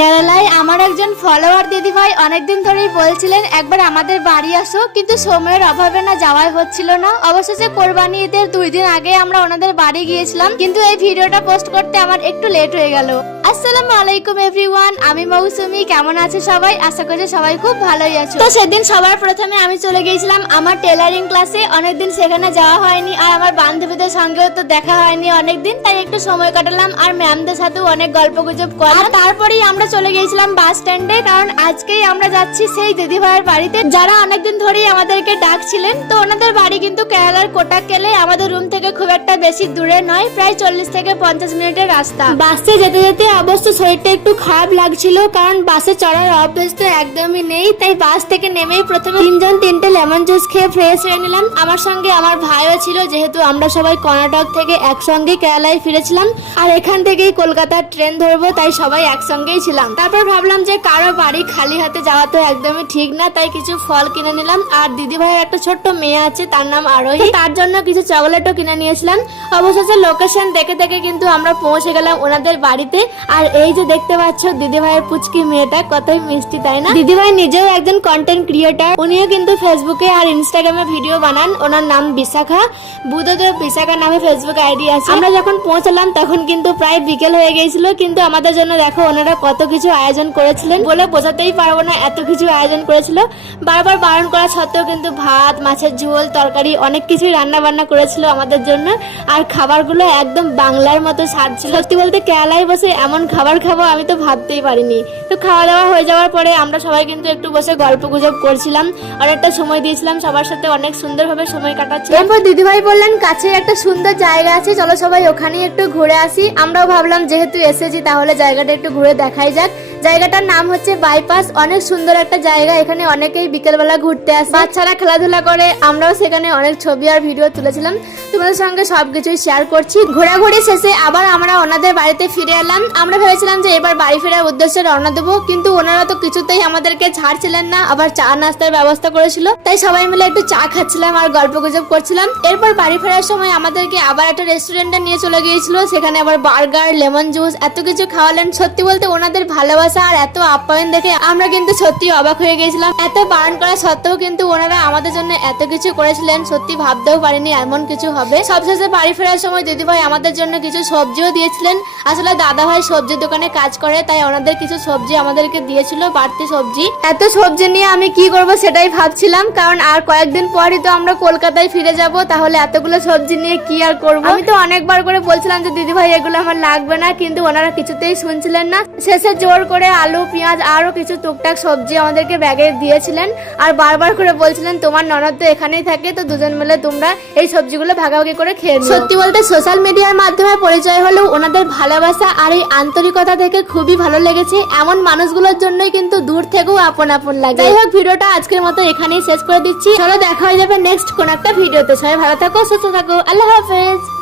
কেরালায় আমার একজন ফলোয়ার দিদি ভাই অনেকদিন ধরেই বলছিলেন একবার আমাদের বাড়ি আসো, কিন্তু সময়ের অভাবে না যাওয়াই হচ্ছিল না। অবশেষে কোরবানি ঈদের 2 দিন আগে আমরা ওনাদের বাড়ি গিয়েছিলাম, কিন্তু এই ভিডিওটা পোস্ট করতে আমার একটু লেট হয়ে গেল। আসসালামু আলাইকুম এভরিওয়ান, আমি মৌসুমি। কেমন আছে সবাই? আশা করি সবাই খুব ভালোই আছো। তো সেদিন সবার প্রথমে আমি চলে গিয়েছিলাম আমার টেলারিং ক্লাসে। অনেকদিন সেখানে যাওয়া হয়নি, আর আমার বান্ধবীদের সঙ্গেও তো দেখা হয়নি অনেকদিন, তাই একটু সময় কাটালাম আর ম্যামদের সাথেও অনেক গল্প গুজব করলাম। তারপরেই আমরা চলে গিয়েছিলাম বাস স্ট্যান্ডে, কারণ আজকেই আমরা যাচ্ছি সেই দিদি ভাইয়ের বাড়িতে যারা অনেকদিন ধরেই আমাদেরকে ডাকছিলেন। তো ওনাদের বাড়ি কিন্তু কেরালার কোটাক্কেলে, আমাদের রুম থেকে খুব একটা বেশি দূরে নয়, প্রায় 40 থেকে 50 মিনিটের রাস্তা। বাসে যেতে যেতে অবশ্য শরীরটা একটু খারাপ লাগছিল, কারণ বাসে চড়ার অভ্যেস তো একদমই নেই। তাই বাস থেকে নেমেই প্রথমে 3 লেমন জুস খেয়ে ফ্রেশ হয়ে নিলাম। আমার সঙ্গে আমার ভাইও ছিল, যেহেতু আমরা সবাই কর্ণাটক থেকে একসঙ্গে কেরালায় ফিরেছিলাম, আর এখান থেকেই কলকাতার ট্রেন ধরবো, তাই সবাই একসঙ্গেই ছিলাম। তারপর ভাবলাম যে কারো বাড়ি খালি হাতে যাওয়া তো একদমই ঠিক না, তাই কিছু ফল কিনে নিলাম। আর দিদি ভাইয়ের একটা ছোট্ট মেয়ে আছে, তার নাম আরোহী, তার জন্য কিছু চকলেটও কিনে নিয়েছিলাম। অবশেষে লোকেশন দেখে দেখে কিন্তু আমরা পৌঁছে গেলাম ওনাদের বাড়িতে। আর এই যে দেখতে পাচ্ছ দিদি ভাইয়ের পুচকি মেয়েটা, কতই মিষ্টি তাই না? দিদি ভাই নিজেও একজন কন্টেন্ট ক্রিয়েটার, উনিও কিন্তু ফেসবুকে আর ইনস্টাগ্রামে ভিডিও বানান। ওনার নাম বিশাখা, বুদ্ধদেব বিশাখা নামে ফেসবুক আইডি আছে। আমরা যখন পৌঁছালাম তখন কিন্তু প্রায় বিকেল হয়ে গিয়েছিল, কিন্তু আমাদের জন্য দেখো ওনারা কত কিছু আয়োজন করেছিলেন, বলে বোঝাতেই পারবো না, এত কিছু আয়োজন করেছিল। বারবার বারণ করা সত্ত্বেও কিন্তু ভাত, মাছের ঝোল, তরকারি অনেক কিছুই রান্না বান্না করেছিল আমাদের জন্য। আর খাবারগুলো একদম বাংলার মতো স্বাদ ছিল। সত্যি বলতে কেরালায় বসে এমন খাবার খাবো আমি তো ভাবতেই পারিনি। তো খাওয়া দাওয়া হয়ে যাওয়ার পরে আমরা সবাই কিন্তু একটু বসে গল্প গুজব করছিলাম, অনেকটা সময় দিয়েছিলাম সবার সাথে, অনেক সুন্দরভাবে সময় কাটাচ্ছি। এরপর দিদিভাই বললেন কাছে একটা সুন্দর জায়গা আছে, চলো সবাই ওখানে একটু ঘুরে আসি। আমরাও ভাবলাম যেহেতু এসেছি তাহলে জায়গাটা একটু ঘুরে দেখাই যাক। জায়গাটার নাম হচ্ছে বাইপাস, অনেক সুন্দর একটা জায়গা। এখানে অনেকেই বিকেলবেলা ঘুরতে আসে, বাচ্চারা খেলাধুলা করে। আমরাও সেখানে অনেক ছবি আর ভিডিও তুলেছিলাম, তোমাদের সঙ্গে সবকিছুই শেয়ার করছি। ঘোরাঘুরি শেষে আবার আমরা ওনাদের বাড়িতে ফিরে এলাম। আমরা ভেবেছিলাম যে এবার বাড়ি ফেরার উদ্দেশ্যে রওনা দেবো, কিন্তু ওনারা তো কিছুতেই আমাদেরকে ছাড়ছিলেন না, আবার চা নাস্তার ব্যবস্থা করেছিল। তাই সবাই মিলে একটু চা খাচ্ছিলাম আর গল্প গুজব করছিলাম। এরপর বাড়ি ফেরার সময় আমাদেরকে আবার একটা রেস্টুরেন্টে নিয়ে চলে গিয়েছিল, সেখানে আবার বার্গার, লেমন জুস এত কিছু খাওয়ালেন। সত্যি বলতে ওনাদের ভালোবাসা আর এত আপ্যায়ন দেখে আমরা কিন্তু সত্যি অবাক হয়ে গিয়েছিলাম। এত বারণ করা সত্ত্বেও কিন্তু ওনারা আমাদের জন্য এত কিছু করেছিলেন, সত্যি ভাবতেও পারিনি এমন কিছু হবে। সবশেষে বাড়ি ফেরার সময় দিদিভাই আমাদের জন্য কিছু সবজিও দিয়েছিলেন। আসলে দাদা ভাই সবজির দোকানে কাজ করে, তাই ওনাদের কিছু সবজি আমাদেরকে দিয়েছিল, বাড়তি সবজি। এত সবজি নিয়ে আমি কি করব সেটাই ভাবছিলাম, কারণ আর কয়েকদিন পরই তো আমরা কলকাতায় ফিরে যাব, তাহলে এতগুলো সবজি নিয়ে কি আর করব। আমি তো অনেকবার করে বলছিলাম যে দিদি ভাই এগুলো আমার লাগবে না, কিন্তু ওনারা কিছুতেই শুনছিলেন না। শেষে জোর করে আলু, পেঁয়াজ আরো কিছু টুকটাক সবজি আমাদেরকে ব্যাগে দিয়েছিলেন, আর বারবার করে বলছিলেন তোমার ননদ তো এখানেই থাকে, তো দুজন মিলে তোমরা এই সবজিগুলো ভাগাভাগি করে খেয়ে নিও। সত্যি বলতে সোশ্যাল মিডিয়ার মাধ্যমে পরিচয় হলেও ওনাদের ভালোবাসা আর এই আন্তরিকতা থেকে খুবই ভালো লেগেছে। এমন মানুষগুলোর জন্যই কিন্তু দূর থেকেও আপন আপন লাগে। যাই হোক, ভিডিওটা আজকের মতো এখানেই শেষ করে দিচ্ছি। চলো দেখা হয়ে যাবে নেক্সট কোন একটা ভিডিওতে। সবাই ভালো থাকো, সুস্থ থাকো, আল্লাহ হাফেজ।